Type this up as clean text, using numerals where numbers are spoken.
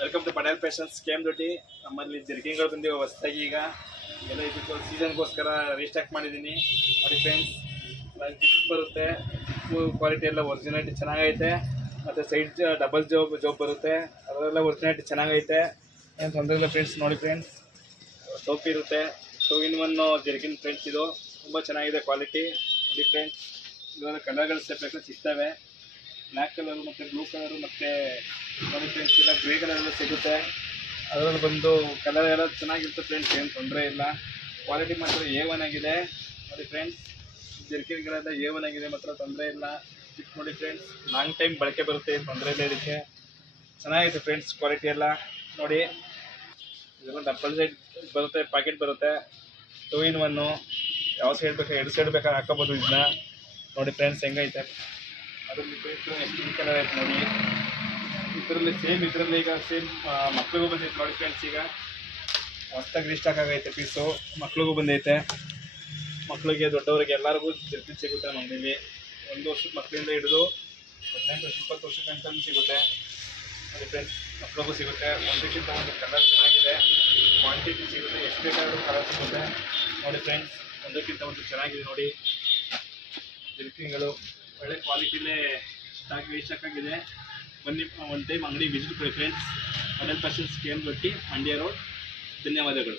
Welcome to Patel fashions KM Doddi. ನಮ್ಮಲ್ಲಿ ಜರ್ಕಿನ್ಗಳು ಬಂದಿವೆ ಹೊಸದಾಗಿ. ಈಗ ಎಲ್ಲ ಇದಕ್ಕೆ ಸೀಸನ್ಗೋಸ್ಕರ ರೀಸ್ಟಾಕ್ ಮಾಡಿದ್ದೀನಿ ನೋಡಿ ಫ್ರೆಂಡ್ಸ್. ಬರುತ್ತೆ, ಕ್ವಾಲಿಟಿ ಎಲ್ಲ ಒರಿಜಿನಾಲಿಟಿ ಚೆನ್ನಾಗೈತೆ. ಮತ್ತು ಸೈಡ್ ಡಬಲ್ ಜೋಬ್ ಬರುತ್ತೆ, ಅದರೆಲ್ಲ ಒರಿಜಿನಾಲಿಟಿ ಚೆನ್ನಾಗೈತೆ, ಏನು ತೊಂದರೆ ಇಲ್ಲ ಫ್ರೆಂಡ್ಸ್. ನೋಡಿ ಫ್ರೆಂಡ್ಸ್, ಟೋಪ್ ಇರುತ್ತೆ, 2-in-1 ಜರ್ಕಿನ್ ಫ್ರೆಂಡ್ಸ್. ಇದು ತುಂಬ ಚೆನ್ನಾಗಿದೆ ಕ್ವಾಲಿಟಿ ನೋಡಿ ಫ್ರೆಂಡ್ಸ್. ಇವಾಗ ಕಲರ್ಗಳು ಬೇಕಾದ್ರೆ ಸಿಗ್ತವೆ, ಬ್ಲ್ಯಾಕ್ ಕಲರು ಮತ್ತು ಬ್ಲೂ ಕಲರು ಮತ್ತು ನೋಡಿ ಫ್ರೆಂಡ್ಸ್ ಇಲ್ಲ ಗ್ರೇ ಕಲರ್ ಎಲ್ಲ ಸಿಗುತ್ತೆ. ಅದರಲ್ಲಿ ಬಂದು ಕಲರ್ ಎಲ್ಲ ಚೆನ್ನಾಗಿರುತ್ತೆ ಫ್ರೆಂಡ್ಸ್, ಏನು ತೊಂದರೆ ಇಲ್ಲ. ಕ್ವಾಲಿಟಿ ಮಾತ್ರ A1 ಆಗಿದೆ ನೋಡಿ ಫ್ರೆಂಡ್ಸ್. ಜರ್ಕಿನ್ಗಳೆಲ್ಲ A1 ಆಗಿದೆ, ಮಾತ್ರ ತೊಂದರೆ ಇಲ್ಲ. ಇದು ನೋಡಿ ಫ್ರೆಂಡ್ಸ್, ಲಾಂಗ್ ಟೈಮ್ ಬಳಕೆ ಬರುತ್ತೆ, ಏನು ತೊಂದರೆ ಇಲ್ಲ. ಇದಕ್ಕೆ ಚೆನ್ನಾಗಿದೆ ಫ್ರೆಂಡ್ಸ್ ಕ್ವಾಲಿಟಿ ಎಲ್ಲ ನೋಡಿ. ಇದೆಲ್ಲ ಡಬಲ್ ಸೈಡ್ ಬರುತ್ತೆ, ಪ್ಯಾಕೆಟ್ ಬರುತ್ತೆ, 2-in-1. ಯಾವ ಸೈಡ್ ಬೇಕಾ, 2 ಸೈಡ್ ಬೇಕಾದ್ರೆ ಹಾಕೋಬೋದು ಇದನ್ನ ನೋಡಿ ಫ್ರೆಂಡ್ಸ್. ಹೆಂಗೈತೆ ಅದರಲ್ಲಿ ಎಷ್ಟು ಕಲರ್ ಐತೆ ನೋಡಿ. ಇದರಲ್ಲಿ ಈಗ ಸೇಮ್ ಮಕ್ಳಿಗೂ ಬಂದೈತೆ ನೋಡಿ ಫ್ರೆಂಡ್ಸ್. ಈಗ ಹೊಸ್ದಾಗಿ ರೀಸ್ಟಾಕ್ ಆಗೈತೆ ಪೀಸು, ಮಕ್ಳಿಗೂ ಬಂದೈತೆ. ಮಕ್ಕಳಿಗೆ ದೊಡ್ಡವರಿಗೆ ಎಲ್ಲರಿಗೂ ಜರ್ಕಿನ್ ಸಿಗುತ್ತೆ ನಮ್ಮಲ್ಲಿ. 1 ವರ್ಷದ ಮಕ್ಕಳಿಂದ ಹಿಡಿದು 18 ವರ್ಷ 20 ವರ್ಷ ತನಕ ಸಿಗುತ್ತೆ ನೋಡಿ ಫ್ರೆಂಡ್ಸ್. ಮಕ್ಳಿಗೂ ಸಿಗುತ್ತೆ, ಒಂದಕ್ಕಿಂತ ಒಂದು ಕಲರ್ ಚೆನ್ನಾಗಿದೆ, ಕ್ವಾಂಟಿಟಿ ಸಿಗುತ್ತೆ, ಎಷ್ಟು ಬೇಕಾದರೂ ಕಲರ್ ಸಿಗುತ್ತೆ ನೋಡಿ ಫ್ರೆಂಡ್ಸ್. ಒಂದಕ್ಕಿಂತ ಒಂದು ಚೆನ್ನಾಗಿದೆ ನೋಡಿ ಜರ್ಕಿನ್ಗಳು. ಒಳ್ಳೆ ಕ್ವಾಲಿಟಿಲೇ ರೀಸ್ಟಾಕ್ ಆಗಿದೆ. ಬನ್ನಿ ಒನ್ ಟೈಮ್ ಅಂಗಡಿ ವಿಸಿಟ್ ಕೊಡಿ ಫ್ರೆಂಡ್ಸ್. ಪಟೇಲ್ ಫ್ಯಾಷನ್ಸ್ KM ದೊಡ್ಡಿ, ಮಂಡ್ಯ ರೋಡ್. ಧನ್ಯವಾದಗಳು.